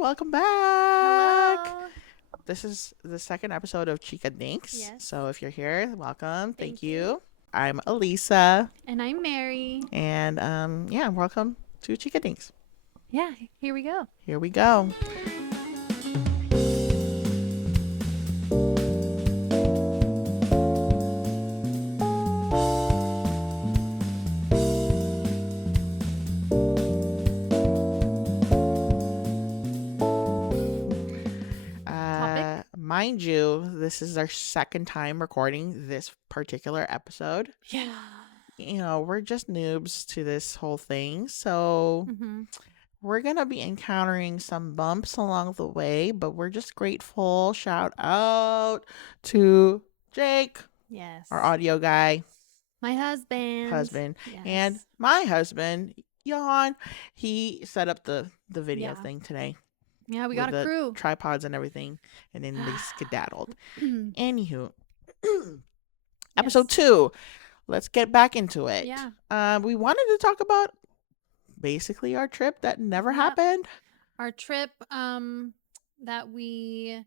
welcome back. Hello. This is the second episode of CHIKADINKS. Yes. So if you're here, welcome. Thank Thank you. I'm Elisa. And I'm Mary. And welcome to CHIKADINKS. Yeah, here we go. Here we go. Mind you, this is our second time recording this particular episode. Yeah. You know, we're just noobs to this whole thing. So we're going to be encountering some bumps along the way, but we're just grateful. Shout out to Jake, Yes. our audio guy. My husband. Yes. And my husband, Johan. He set up the video Yeah. thing today. Yeah, we got a with the crew. tripods and everything, and then they skedaddled. Anywho, episode 2. Let's get back into it. Yeah. We wanted to talk about basically our trip that never happened. Our trip that we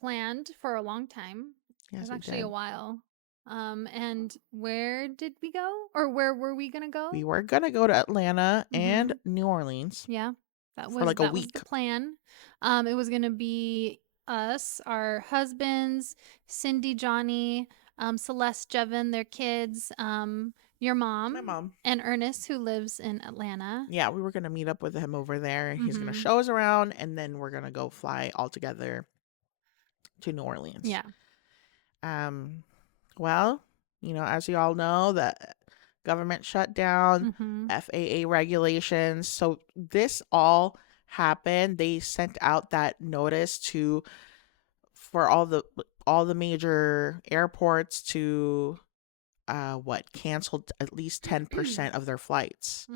planned for a long time. Yes, it was we actually did. a while. And where did we go? Or where were we gonna go? We were gonna go to Atlanta and New Orleans. Yeah. That was for like a that was week. the plan. It was gonna be us, our husbands, Cindy, Johnny, Celeste, Jevin, their kids, your mom, My mom, and Ernest, who lives in Atlanta. Yeah, we were gonna meet up with him over there, and he's gonna show us around, and then we're gonna go fly all together to New Orleans. Yeah. Well, you know, as you all know, the government shut down, FAA regulations. So this all happened. They sent out that notice for all the major airports to canceled at least 10% of their flights.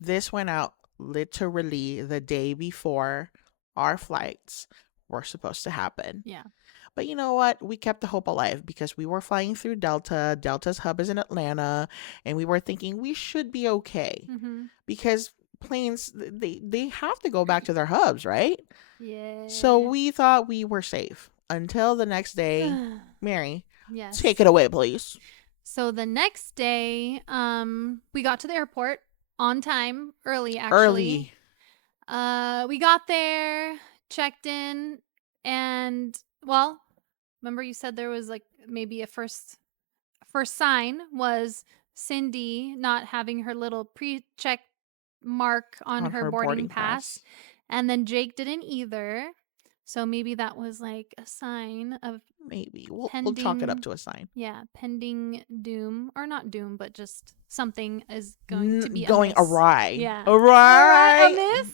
This went out literally the day before our flights were supposed to happen. Yeah. But you know what? We kept the hope alive because we were flying through Delta. Delta's hub is in Atlanta. And we were thinking we should be okay. Because planes, they have to go back to their hubs, right? Yeah. So we thought we were safe until the next day. Mary, yes. take it away, please. So the next day, we got to the airport on time, early actually. We got there, checked in, and well, remember you said there was like maybe a first sign was Cindy not having her little pre-check mark on her boarding pass. And then Jake didn't either. So maybe that was like a sign of maybe we'll chalk it up to a sign. Yeah, pending doom, or not doom, but just something is going to be going amiss. awry. Yeah, awry. Amiss.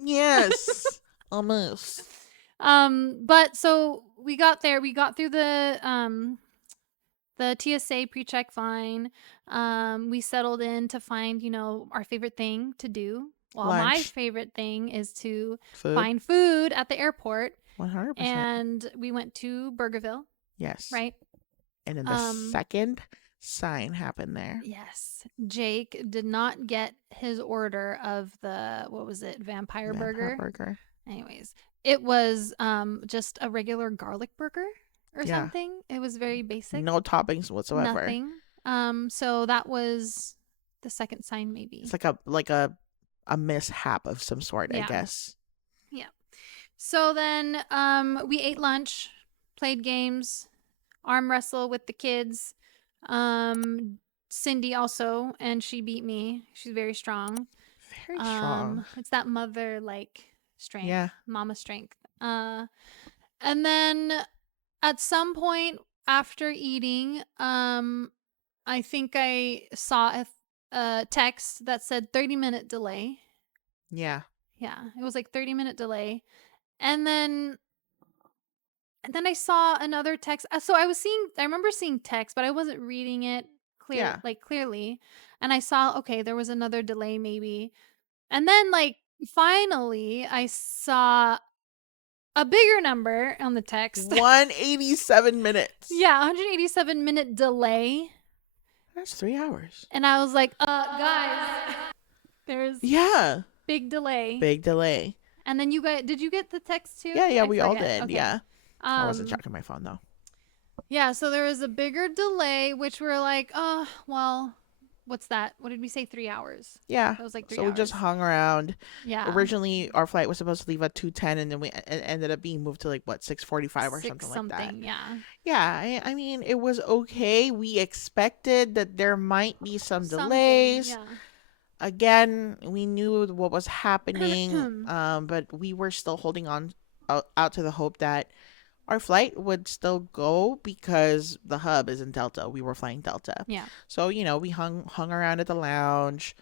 Yes, amiss. But so we got there. We got through the TSA pre-check fine. We settled in to find, our favorite thing to do. Well, Lunch. My favorite thing is to Food. find food at the airport. 100%. And we went to Burgerville. Yes. Right. And then the second sign happened there. Yes. Jake did not get his order of the, what was it? Vampire burger. Anyways, it was just a regular garlic burger or something. It was very basic. No toppings whatsoever. Nothing. So that was the second sign maybe. It's like a mishap of some sort, I guess. Yeah. So then we ate lunch, played games, arm wrestle with the kids. Cindy also, and she beat me. She's very strong. Very strong. It's that mother strength. Yeah. Mama strength. And then at some point after eating, I think I saw a text that said 30-minute delay. Yeah. Yeah, it was like 30-minute delay. And then I saw another text. So I remember seeing text, but I wasn't reading it clearly. And I saw, okay, there was another delay maybe. And then finally I saw a bigger number on the text. 187 minutes. Yeah, 187-minute delay. That's 3 hours. And I was like, guys, there's big delay. Big delay. And then did you get the text too? Yeah, I we all forget. did. Okay. Yeah. I wasn't checking my phone though. Yeah, so there was a bigger delay, which we're like, oh, well, what's that? What did we say? 3 hours. Yeah. That was like 3 So we hours. just hung around. Yeah. Originally, our flight was supposed to leave at 2:10, and then it ended up being moved to like what 6:45 or something like that. Yeah. Yeah. I mean, it was okay. We expected that there might be some delays. Yeah. Again, we knew what was happening, but we were still holding on out to the hope that our flight would still go because the hub is in Delta. We were flying Delta. Yeah. So, we hung around at the lounge,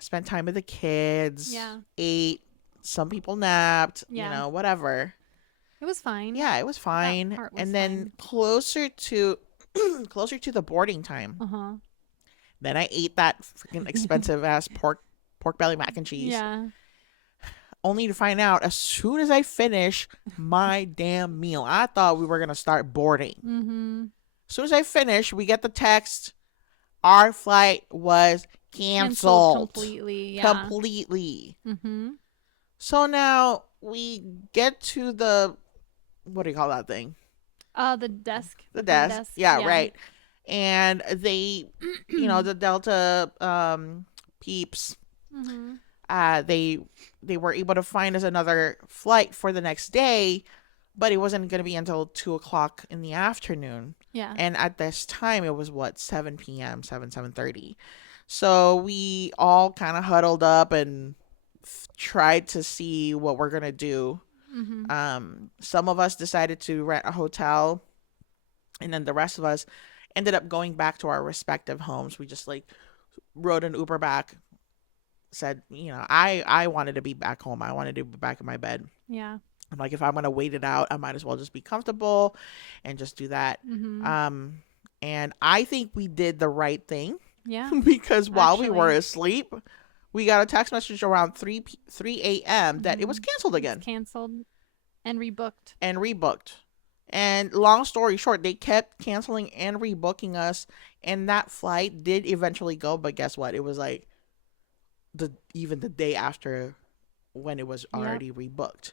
spent time with the kids, ate, some people napped, whatever. It was fine. Yeah, it was fine. And then closer to the boarding time, then I ate that freaking expensive ass pork belly mac and cheese. Yeah. Only to find out as soon as I finish my damn meal, I thought we were going to start boarding. As soon as I finish, we get the text, our flight was canceled. Completely. Yeah. Completely. So now we get to the, what do you call that thing? The desk. The desk. Yeah, right. And they, the Delta peeps, they were able to find us another flight for the next day, but it wasn't going to be until 2:00 in the afternoon. Yeah. And at this time, it was 7 p.m., 7:30. So we all kind of huddled up and tried to see what we're going to do. Some of us decided to rent a hotel, and then the rest of us ended up going back to our respective homes. We just rode an Uber back. Said, I wanted to be back home. I wanted to be back in my bed. Yeah. I'm like, if I'm going to wait it out, I might as well just be comfortable and just do that. And I think we did the right thing. Yeah. Because while we were asleep, we got a text message around 3 a.m. that it was canceled again. It's canceled and rebooked. And long story short, they kept canceling and rebooking us. And that flight did eventually go. But guess what? It was even the day after when it was already rebooked.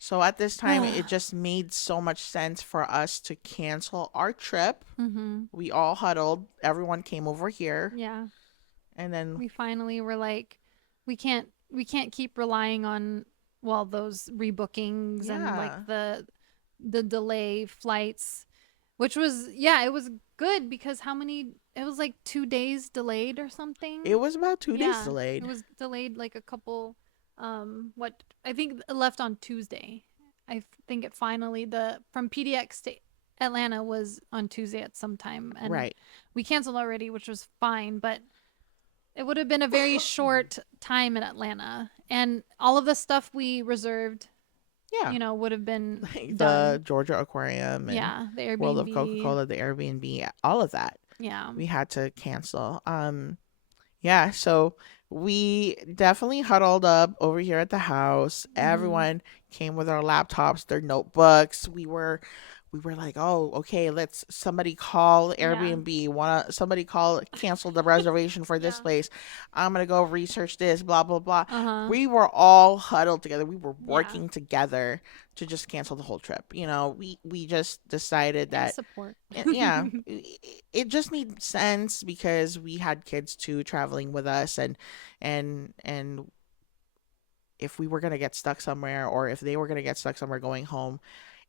So at this time, it just made so much sense for us to cancel our trip. We all huddled. Everyone came over here. Yeah. And then we finally were like, we can't keep relying on those rebookings and the delay flights, which was it was good because it was 2 days delayed or something. It was about 2 days delayed. It was delayed a couple. I think it left on Tuesday. I think it finally from PDX to Atlanta was on Tuesday at some time, and we canceled already, which was fine, but it would have been a very short time in Atlanta, and all of the stuff we reserved, would have been the Georgia Aquarium, and the Airbnb, World of Coca-Cola, the Airbnb, all of that. Yeah, we had to cancel. So we definitely huddled up over here at the house. Everyone came with our laptops, their notebooks. We were like, oh, okay, let's somebody call Airbnb. Somebody cancel the reservation for this place. I'm going to go research this, blah, blah, blah. We were all huddled together. We were working together to just cancel the whole trip. We just decided that support. It just made sense because we had kids too traveling with us, and if we were going to get stuck somewhere, or if they were going to get stuck somewhere going home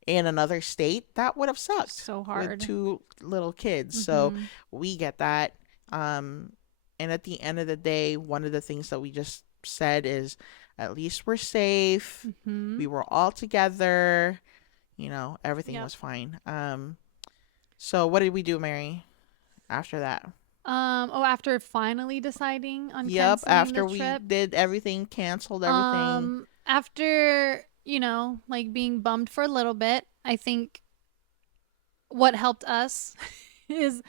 in another state, that would have sucked so hard with 2 little kids. So we get that. And at the end of the day, one of the things that we just said is, at least we're safe. We were all together. Everything was fine. So what did we do, Mary, after that? After finally deciding on canceling after the trip, we did everything, canceled everything. After being bummed for a little bit, I think what helped us is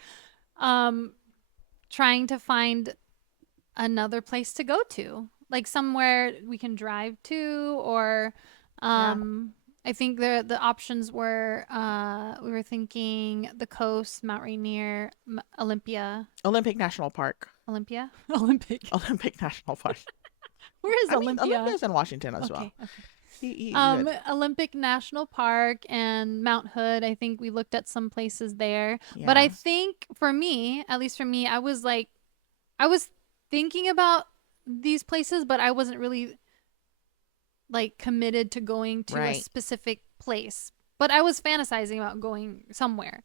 trying to find another place to go to, somewhere we can drive to, or I think the options were we were thinking the coast, Mount Rainier, Olympic National Park. Olympic National Park. Where is Olympia? Olympia's in Washington as well. Olympic National Park and Mount Hood. I think we looked at some places there. Yeah. But I think for me, at least for me, I was thinking about these places, but I wasn't really like committed to going to a specific place. But I was fantasizing about going somewhere.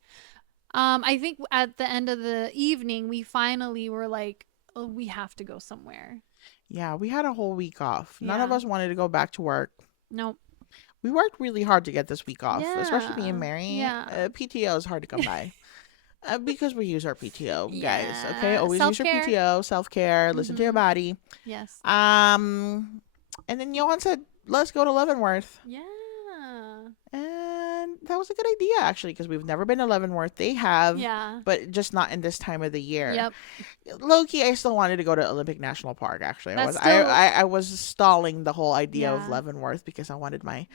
I think at the end of the evening, we finally were like, oh, we have to go somewhere. Yeah, we had a whole week off. None of us wanted to go back to work. Nope. We worked really hard to get this week off, especially me and Mary. Yeah. PTO is hard to come by. Because we use our PTO, guys. Okay, always self-care. Use your PTO, self-care, listen to your body. Yes. And then Johan said, let's go to Leavenworth. Yeah. And that was a good idea, actually, because we've never been to Leavenworth. They have, but just not in this time of the year. Yep. Low-key, I still wanted to go to Olympic National Park, actually. I was stalling the whole idea of Leavenworth because I wanted my...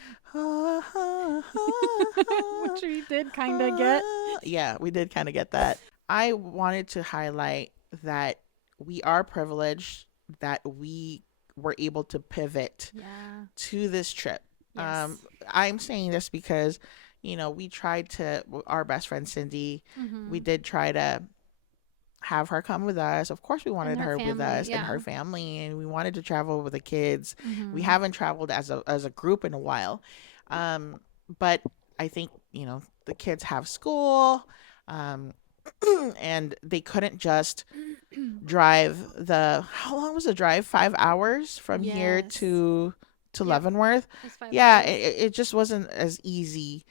Which we did kind of get. Yeah, we did kind of get that. I wanted to highlight that we are privileged that we were able to pivot to this trip. Yes. I'm saying this because, we tried to, our best friend Cindy, we did try to have her come with us. Of course, we wanted her family, with us and her family, and we wanted to travel with the kids. We haven't traveled as a group in a while. But I think, the kids have school, and they couldn't just drive how long was the drive? 5 hours from here to Leavenworth. Yeah, it just wasn't as easy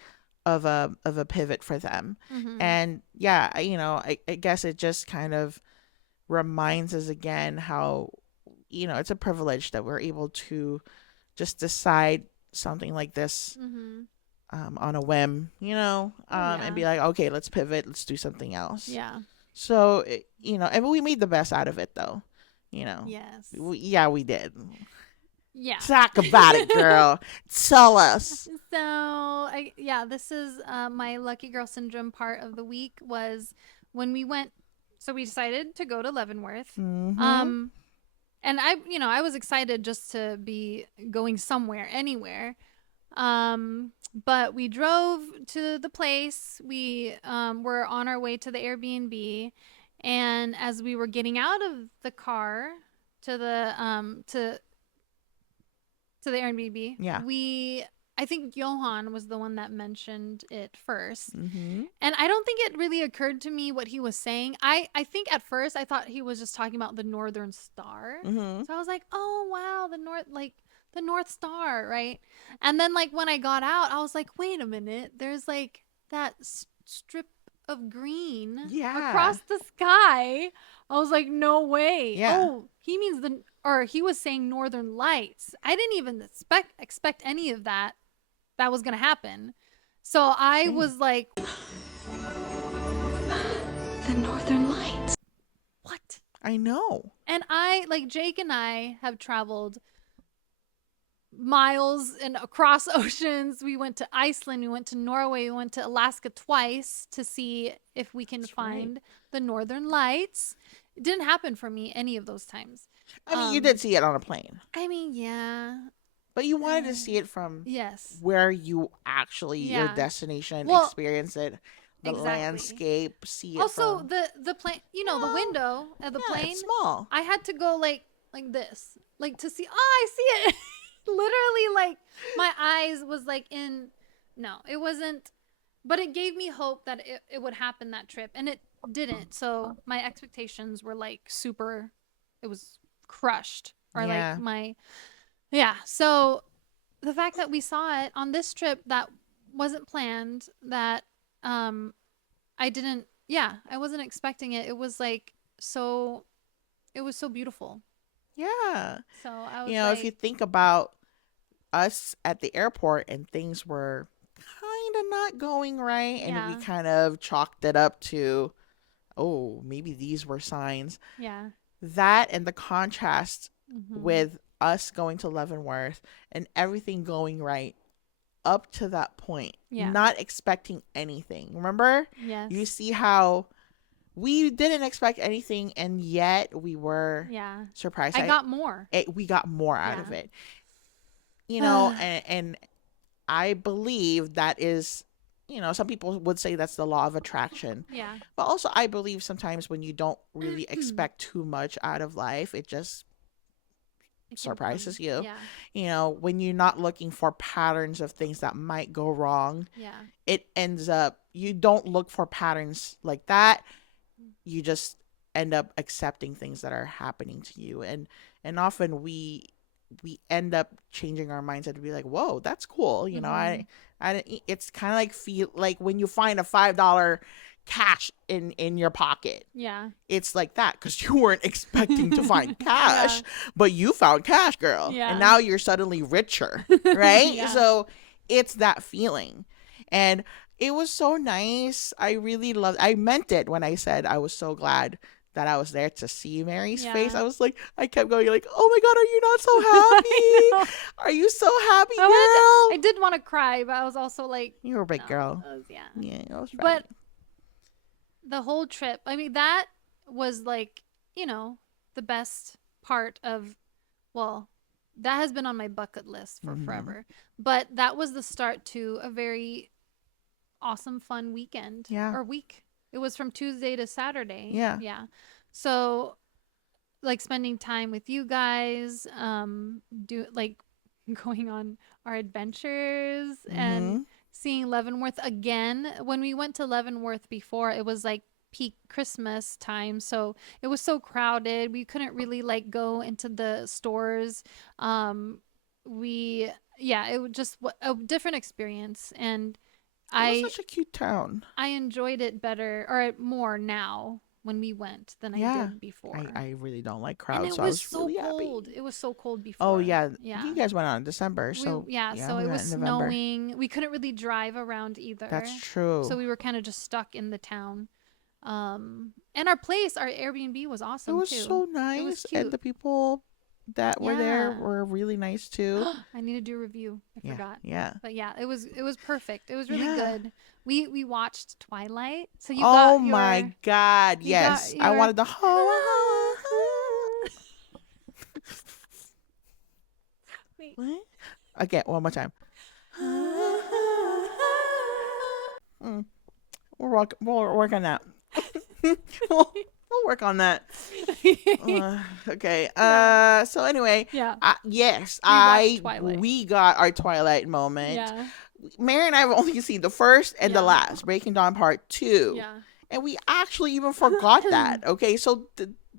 of a pivot for them. And yeah, I guess it just kind of reminds us again how, it's a privilege that we're able to just decide something like this on a whim, and be like, okay, let's pivot, let's do something else. Yeah. So, and we made the best out of it, though. Yes. We did. Yeah. Talk about it, girl. Tell us. So, this is my lucky girl syndrome part of the week was when we went. So we decided to go to Leavenworth. And I was excited just to be going somewhere, anywhere. But we drove to the place. We were on our way to the Airbnb, and as we were getting out of the car to the Airbnb, I think Johan was the one that mentioned it first. And I don't think it really occurred to me what he was saying. I think at first I thought he was just talking about the Northern Star. So I was like, oh wow, the North Star, right? And then when I got out, I was like, wait a minute, there's like that strip of green across the sky. I was like, no way. Oh, he means he was saying Northern Lights. I didn't even expect any of that was gonna happen. So I was like, the Northern Lights. What? I know. And Jake and I have traveled miles and across oceans. We went to Iceland, we went to Norway, we went to Alaska twice to see if we can find the Northern Lights. It didn't happen for me any of those times. I mean, you did see it on a plane. I mean, yeah. But you wanted to see it from where you actually, your destination, experience it, the landscape, see it also from. the plane, the window of the plane. It's small. I had to go like this, to see. Oh, I see it. Literally, my eyes was no, it wasn't. But it gave me hope that it would happen that trip, and it didn't. So my expectations were super. It was crushed, or So the fact that we saw it on this trip that wasn't planned, that I didn't. Yeah, I wasn't expecting it. It was so. It was so beautiful. Yeah. So I was if you think about us at the airport and things were kind of not going right, and we kind of chalked it up to, oh, maybe these were signs. Yeah. That and the contrast with us going to Leavenworth and everything going right up to that point, not expecting anything. Remember? Yes. You see how we didn't expect anything, and yet we were surprised. I got more. We got more out of it. You know, and I believe that is, you know, some people would say that's the law of attraction. Yeah. But also I believe sometimes when you don't really expect too much out of life, it just surprises you. Yeah. You know, when you're not looking for patterns of things that might go wrong, it ends up, you don't look for patterns like that. You just end up accepting things that are happening to you. And often we end up changing our mindset to be like, whoa, that's cool. You know, I it's kind of like feel like when you find a $5 cash in your pocket. Yeah. It's like that because you weren't expecting to find cash, but you found cash, girl. Yeah. And now you're suddenly richer, right? So it's that feeling. And it was so nice. I really loved, I meant it when I said I was so glad that I was there to see Mary's face. I was like, I kept going like, oh my God, are you not so happy? Are you so happy, girl? I did want to cry, but I was also like, you're a big girl. Yeah, it was funny. But the whole trip, I mean, that was like, you know, the best part of, well, that has been on my bucket list for forever. But that was the start to a very awesome, fun weekend. Or week. It was from Tuesday to Saturday. Yeah. So, like, spending time with you guys, going on our adventures and seeing Leavenworth again. When we went to Leavenworth before, it was like peak Christmas time, so it was so crowded. We couldn't really like go into the stores. It was just a different experience, and it was such a cute town. I enjoyed it better or more now when we went than I did before. I really don't like crowds, and it so was I was so really cold. happy. It was so cold before. Oh yeah, you guys went on in December, so so we it went was in November. snowing. We couldn't really drive around either. That's true. So we were kind of just stuck in the town. And our Airbnb was awesome too. It was so nice. It was cute. And the people that were there were really nice too. I need to do a review. I forgot. Yeah. But yeah, it was perfect. It was really good. We watched Twilight. So you got your, my God, yes. I wanted the Wait. What? Okay, one more time. We'll work on that. we'll work on that. Okay. So anyway, we got our Twilight moment. Yeah. Mary and I have only seen the first and the last, Breaking Dawn Part 2. Yeah. And we actually even forgot that. Okay, so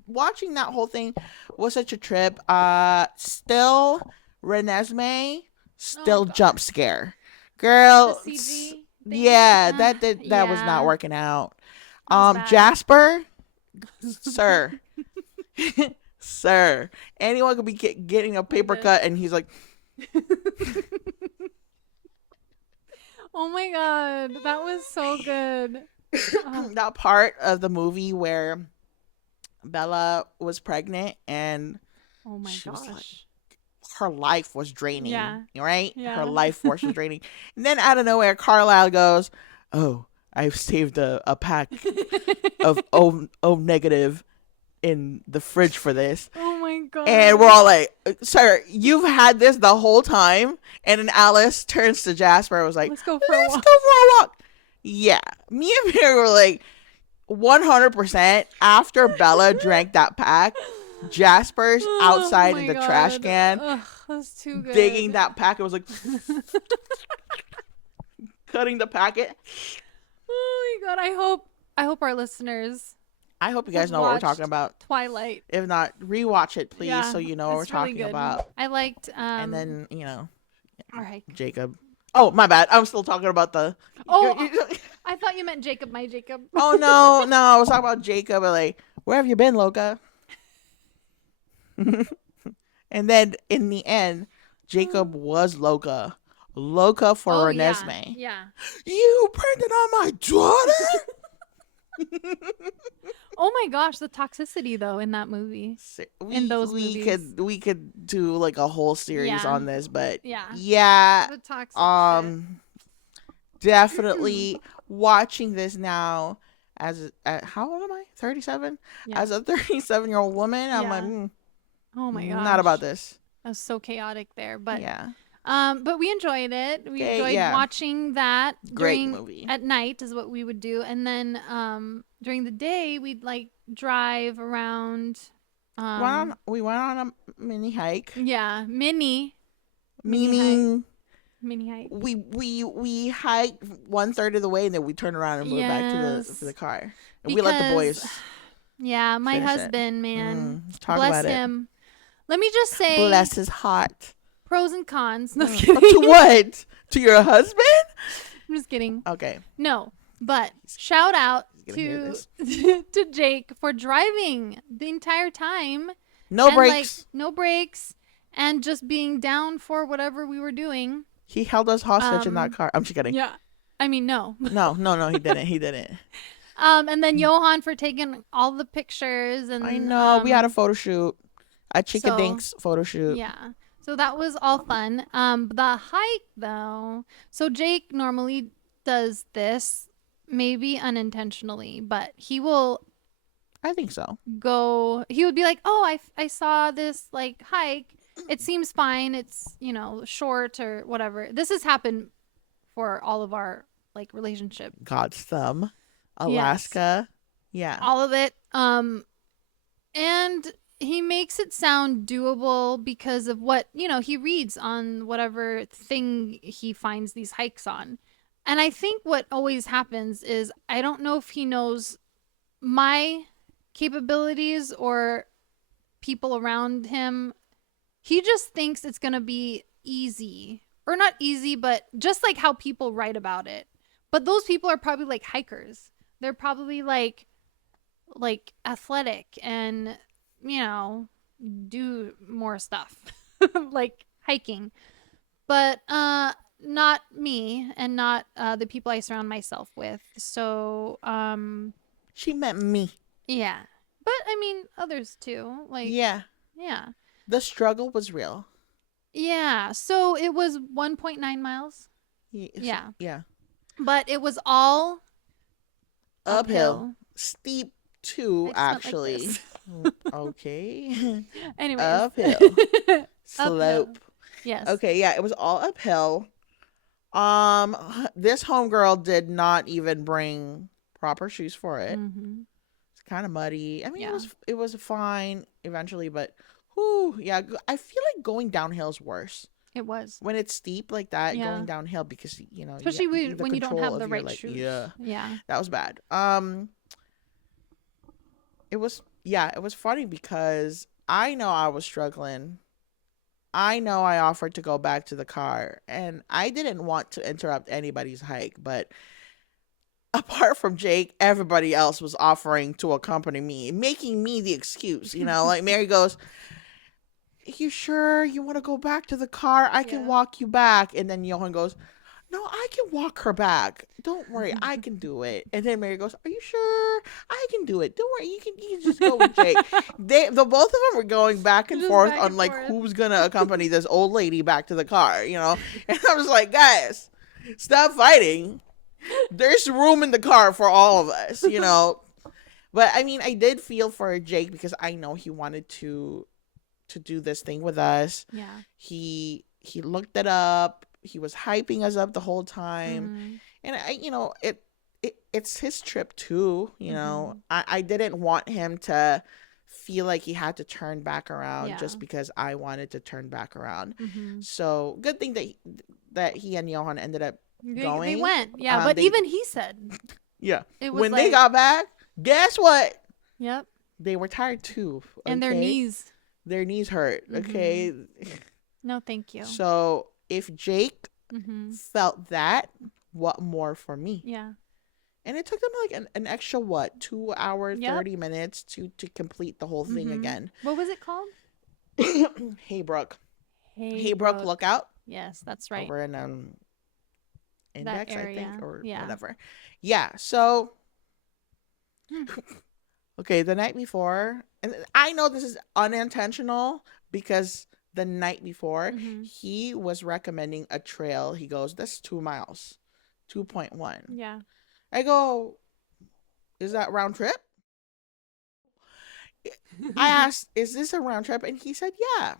watching that whole thing was such a trip. Still, Renesmee, jump scare. Girl. The CG thing? Yeah, that was not working out. Bad. Jasper, sir. Sir. Anyone could be getting a paper cut and he's like oh my God, that was so good. that part of the movie where Bella was pregnant and oh my she gosh, was like, her life was draining. Right? Yeah. Her life force was draining. And then out of nowhere, Carlisle goes, "Oh, I've saved a pack of O negative in the fridge for this." Oh my God. And we're all like, "Sir, you've had this the whole time?" And then Alice turns to Jasper and was like, Let's go for a walk. Yeah. Me and Mary were like, 100% after Bella drank that pack, Jasper's outside in the trash can. Ugh, that's too good. Digging that packet. Was like cutting the packet. Oh my God. I hope our listeners, I hope you guys know what we're talking about. Twilight. If not, rewatch it, please, so you know what we're talking about. I liked and then, all right, Jacob. Oh, my bad. I'm still talking about the I thought you meant Jacob, my Jacob. Oh no, I was talking about Jacob. Like, where have you been, Loca? And then in the end, Jacob was Loca for Renesmee. Yeah. You printed on my daughter? Oh my gosh, the toxicity though in that movie. In those movies. We could do like a whole series on this, but the toxic definitely watching this now how old am I? 37. Yeah. As a 37-year-old woman, I'm like, Yeah. Oh my not about gosh. this. That was so chaotic there, but Yeah. but we enjoyed it. We Okay, enjoyed yeah. watching that Great during movie. at night is what we would do, and then during the day we'd like drive around. We went on a mini hike. Yeah, mini hike. Meaning Mini hike. we hiked 1/3 of the way and then we turned around and moved back to the Yes. car. And we let the boys Yeah, my finish it. husband, man. Talk Bless about it. him. Let me just say Bless his heart. pros and cons. No, just To kidding. what? To your husband? I'm just kidding. Okay. No, but shout out He's to to Jake for driving the entire time. No and, brakes. Like, no brakes, and just being down for whatever we were doing. He held us hostage in that car. I'm just kidding. Yeah. I mean, no. No, he didn't. He didn't. And then Johan for taking all the pictures. And I know. We had a photo shoot. A CHIKADINKS photo shoot. Yeah. So that was all fun. The hike, though. So Jake normally does this, maybe unintentionally, but he will I think so. he would be like, oh, I saw this like hike. It seems fine. It's, short or whatever. This has happened for all of our like relationship. God's thumb. Alaska. Yes. Yeah. All of it. And he makes it sound doable because of what, he reads on whatever thing he finds these hikes on. And I think what always happens is, I don't know if he knows my capabilities or people around him. He just thinks it's going to be easy, or not easy, but just like how people write about it. But those people are probably like hikers. They're probably like athletic and, do more stuff like hiking. But not me, and not the people I surround myself with. So she meant me. Yeah. But I mean others too. Like yeah. The struggle was real. Yeah. So it was 1.9 miles. Yeah. But it was all uphill. Steep too, actually. Like okay. Anyways. Uphill. Slope. Uphill. Yes. Okay, yeah, it was all uphill. This homegirl did not even bring proper shoes for it. Mm-hmm. It's kind of muddy. I mean, it was fine eventually, but I feel like going downhill is worse. It was. When it's steep like that, going downhill, because especially when you don't have the right shoes. Yeah. That was bad. It was funny because I know I was struggling. I know I offered to go back to the car, and I didn't want to interrupt anybody's hike, but apart from Jake, everybody else was offering to accompany me, making me the excuse, like Mary goes, you sure you want to go back to the car? I can walk you back. And then Johan goes, no, I can walk her back. Don't worry, I can do it. And then Mary goes, are you sure? I can do it. Don't worry, you can just go with Jake. The both of them were going back and forth on like who's gonna accompany this old lady back to the car, And I was like, guys, stop fighting. There's room in the car for all of us, But I mean, I did feel for Jake because I know he wanted to do this thing with us. Yeah. He looked it up. He was hyping us up the whole time. And it's his trip too, I didn't want him to feel like he had to turn back around just because I wanted to turn back around. So good thing that he and Johan ended up going. They went. Yeah. But even he said. Yeah. When they got back, guess what? Yep. They were tired too. Okay? And their knees hurt. Okay. No, thank you. So if Jake felt that, what more for me? Yeah. And it took them like an extra 2 hours, 30 minutes to complete the whole thing again. What was it called? Haybrook. Haybrook Lookout. Yes, that's right. Over in Index, I think, or whatever. Yeah. So okay, the night before, and I know this is unintentional because the night before he was recommending a trail. He goes, that's 2 miles, 2.1. Yeah. I go, is that round trip? I asked, is this a round trip? And he said, yeah.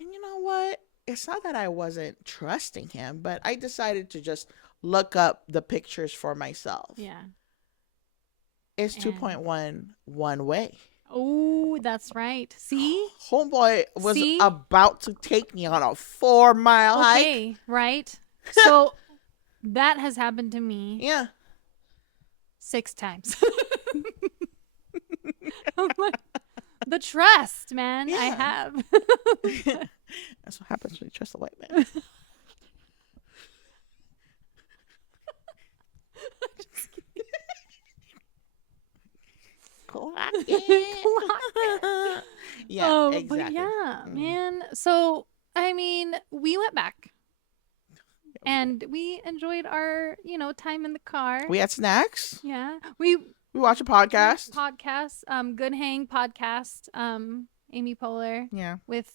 And you know what? It's not that I wasn't trusting him, but I decided to just look up the pictures for myself. Yeah. It's 2.1 one way. Oh, that's right. See? Homeboy was about to take me on a 4-mile hike. Okay, right? So that has happened to me. Yeah. 6 times. I'm like, the trust, man. I have. That's what happens when you trust a white man. Clock it. Yeah, exactly. But yeah, man. So, I mean, we went back. And we enjoyed our, time in the car. We had snacks. Yeah. We watched a podcast. Good Hang podcast. Amy Poehler. Yeah. With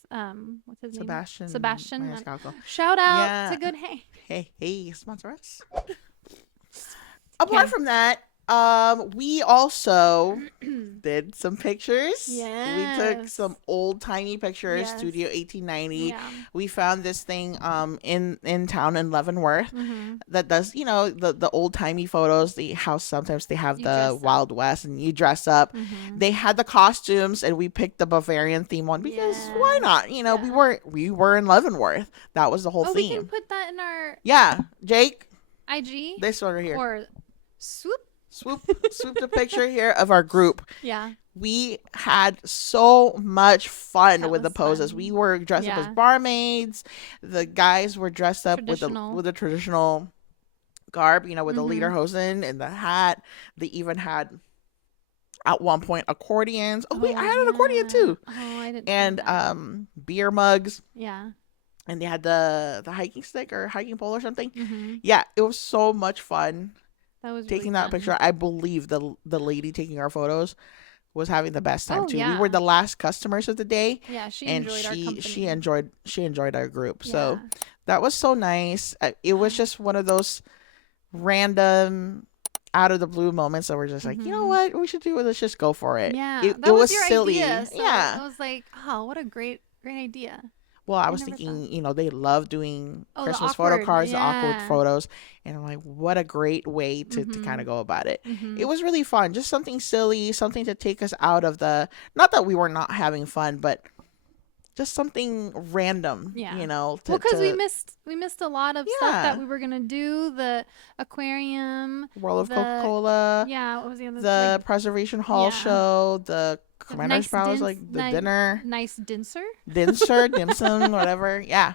what's his name? Sebastian. Shout out to Good Hang. Hey, sponsor us. Apart from that, we also did some pictures. Yes. We took some old timey pictures. Yes. Studio 1890. Yeah. We found this thing in town in Leavenworth that does the old timey photos. The house sometimes they have the Wild West and you dress up. They had the costumes and we picked the Bavarian theme one because why not? We were in Leavenworth. That was the whole theme. We can put that in our Jake. IG. This one right here. Or swoop the picture here of our group. Yeah. We had so much fun with the poses. Fun. We were dressed up as barmaids. The guys were dressed up with the traditional garb, with the lederhosen and the hat. They even had at one point accordions. I had an accordion too. Oh, I didn't. And beer mugs. Yeah. And they had the hiking stick or hiking pole or something. Yeah, it was so much fun. That was taking really that picture. I believe the lady taking our photos was having the best time too. Yeah. We were the last customers of the day. Yeah, she enjoyed our company. She enjoyed our group. Yeah. So that was so nice. It was just one of those random out of the blue moments that we're just like, you know what we should do? Let's just go for it. Yeah, it was was your silly. Idea, so yeah, I was like, oh, what a great idea. Well, I was thinking, they love doing Christmas photo cards, the awkward photos. And I'm like, what a great way to kind of go about it. It was really fun. Just something silly, something to take us out of not that we were not having fun, but just something random, because we missed a lot of stuff that we were going to do. The aquarium. World of Coca-Cola. Yeah, what was the other? The Preservation Hall show, the Commander's Palace, the dinner. Nice dinner. Dim sum, whatever. Yeah.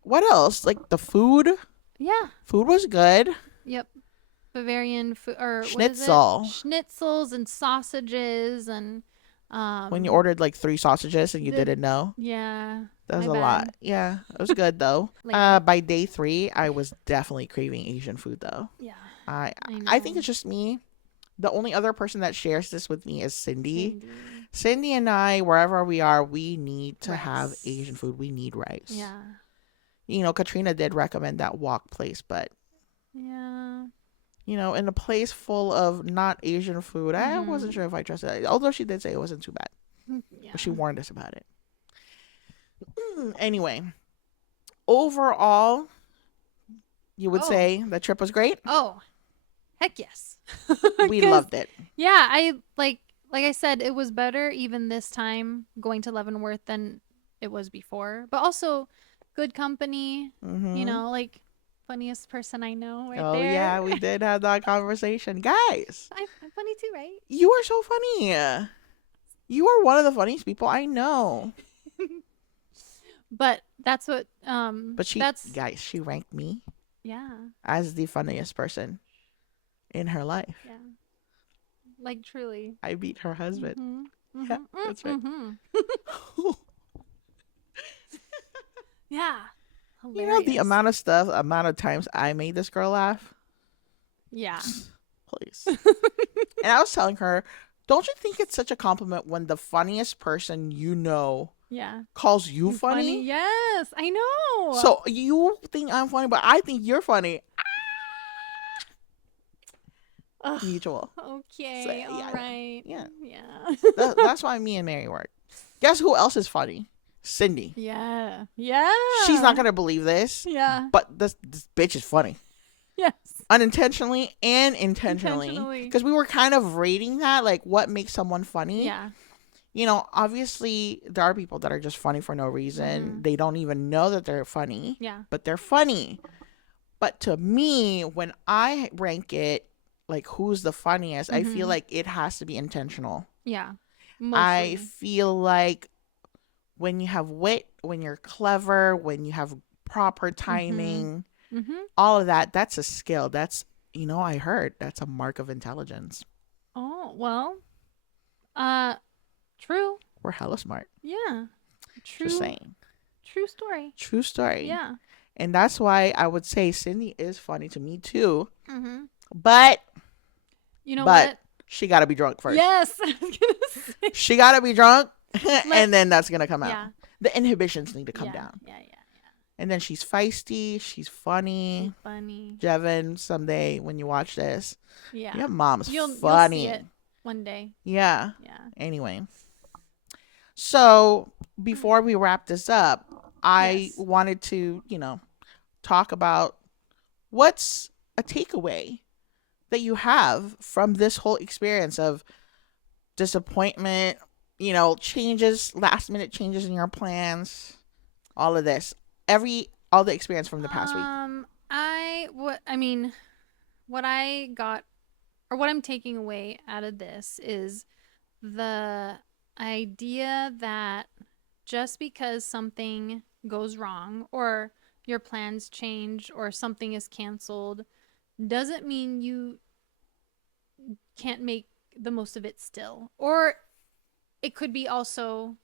What else? Like the food. Yeah. Food was good. Yep. Bavarian food or schnitzel. Schnitzels and sausages and when you ordered like 3 sausages and you didn't know. Yeah. That was a lot. Yeah. It was good though. By day 3, I was definitely craving Asian food though. Yeah. I think it's just me. The only other person that shares this with me is Cindy. Cindy and I, wherever we are, we need to have Asian food. We need rice. Yeah. Katrina did recommend that wok place, but yeah. In a place full of not Asian food, I wasn't sure if I trusted it. Although she did say it wasn't too bad. Yeah. But she warned us about it. Anyway, overall, you would say the trip was great? Oh, heck yes. We loved it. Yeah, I like I said, it was better even this time going to Leavenworth than it was before. But also good company, funniest person I know right there. Oh, yeah, we did have that conversation. Guys. I'm funny too, right? You are so funny. You are one of the funniest people I know. But that's what But she ranked me as the funniest person in her life. Yeah. Like truly. I beat her husband. Yeah, that's right. Yeah. Hilarious. The amount of times I made this girl laugh. Yeah. Please. And I was telling her, don't you think it's such a compliment when the funniest person calls you funny? Yes, I know. So you think I'm funny, but I think you're funny. Ugh, mutual. okay, So, all right. yeah. Yeah. That's why me and Mary work. Guess who else is funny? Cindy. Yeah. Yeah. She's not gonna believe this, Yeah. but this bitch is funny. Yes. Unintentionally and intentionally. Because we were kind of rating that, like, what makes someone funny. Yeah. You know, obviously, there are people that are just funny for no reason. They don't even know that they're funny. Yeah. But they're funny. But to me, when I rank it, like, who's the funniest, I feel like it has to be intentional. Yeah. I feel like when you have wit, when you're clever, when you have proper timing, all of that, that's a skill. That's, I heard that's a mark of intelligence. Oh, well, true. We're hella smart. Yeah. True. Just saying. True story. True story. Yeah. And that's why I would say Cindy is funny to me too. But you know what? She got to be drunk first. Yes. I was gonna say. She got to be drunk and then that's going to come out. Yeah. The inhibitions need to come down. Yeah. And then she's feisty. She's funny. She's funny. Jevin, someday when you watch this, yeah, your mom's You'll funny. see it one day. Yeah. Yeah. Anyway. So before we wrap this up, I wanted to, talk about what's a takeaway that you have from this whole experience of disappointment, changes, last minute changes in your plans, all of this, all the experience from the past week. What I got, or what I'm taking away out of this is the idea that just because something goes wrong or your plans change or something is canceled doesn't mean you can't make the most of it still. Or it could be also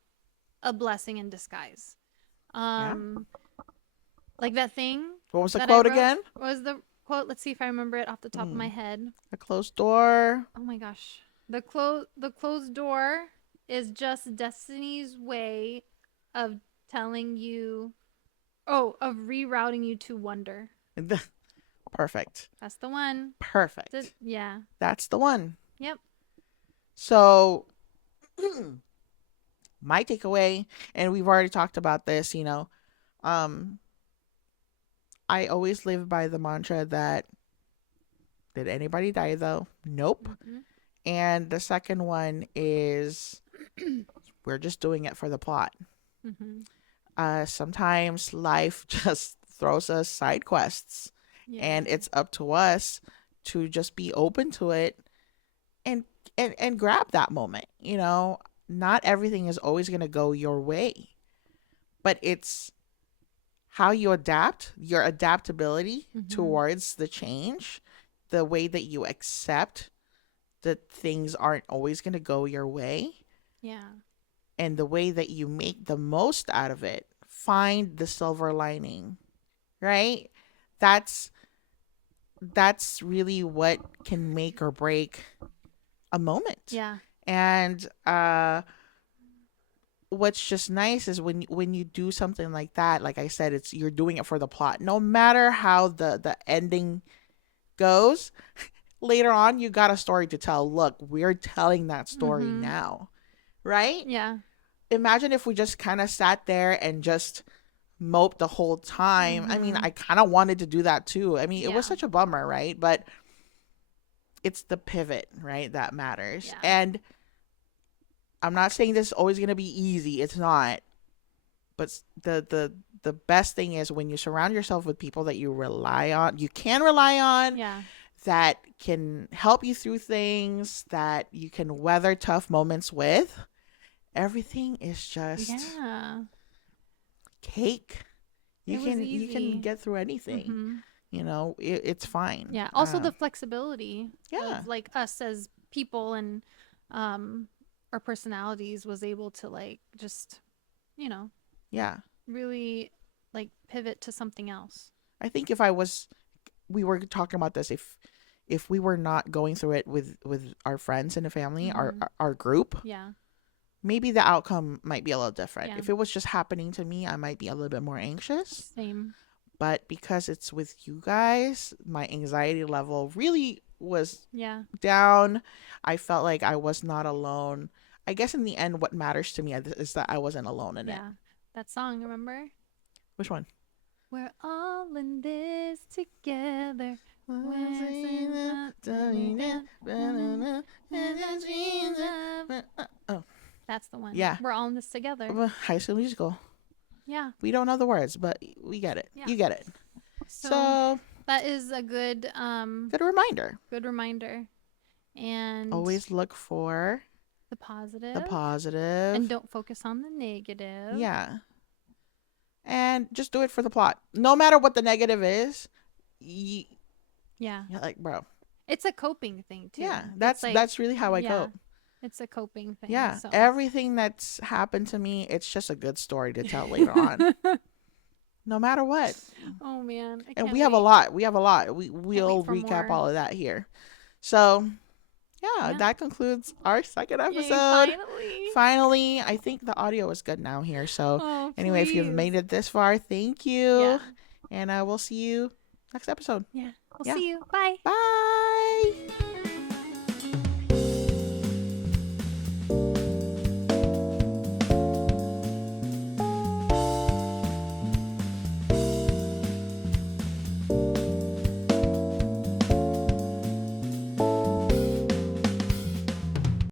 a blessing in disguise. Like that thing. What was the quote again? What was the quote? Let's see if I remember it off the top of my head. A closed door. Oh my gosh. The closed door is just destiny's way of telling you, of rerouting you to wonder. Perfect. That's the one. Perfect. Yeah. That's the one. Yep. So my takeaway, and we've already talked about this, I always live by the mantra that, did anybody die though? Nope. And the second one is we're just doing it for the plot. Sometimes life just throws us side quests, and it's up to us to just be open to it and grab that moment. Not everything is always going to go your way, but it's how you adapt, your adaptability towards the change, the way that you accept that things aren't always going to go your way. Yeah. And the way that you make the most out of it. Find the silver lining, right? That's really what can make or break a moment. Yeah. And what's just nice is when you do something like that, like I said, you're doing it for the plot. No matter how the ending goes, later on you got a story to tell. Look, we're telling that story now, right? Yeah. Imagine if we just kind of sat there and just moped the whole time. I mean, I kind of wanted to do that too. I mean, it was such a bummer, right? But it's the pivot, right, that matters. Yeah. And I'm not saying this is always going to be easy. It's not. But the best thing is when you surround yourself with people that you can rely on, that can help you through things, that you can weather tough moments with. Everything is just cake. You can get through anything. It's fine. Yeah. Also the flexibility of like us as people and our personalities was able to like just really like pivot to something else. I think we were talking about this, if we were not going through it with our friends in the family, our group, maybe the outcome might be a little different. If it was just happening to me, I might be a little bit more anxious. Same. But because it's with you guys, my anxiety level really was Yeah. down. I felt like I was not alone. I guess in the end, what matters to me is that I wasn't alone in it. Yeah. That song, remember? Which one? We're all in this together. Oh, That's the one. yeah. We're all in this together. High School Musical. Yeah. We don't know the words, but we get it. Yeah. You get it. So that is a good reminder. Good reminder. And always look for the positive. And don't focus on the negative. Yeah. And just do it for the plot. No matter what the negative is. Yeah. Like, bro. It's a coping thing too. Yeah. That's really how I cope. It's a coping thing. Yeah. So. Everything that's happened to me, it's just a good story to tell later on. No matter what. Oh man. And we have a lot. We'll recap all of that here. So yeah, that concludes our second episode. Yay, finally, I think the audio is good now here. So anyway, if you've made it this far, thank you. Yeah. And we'll see you next episode. Yeah. We'll see you. Bye. Bye.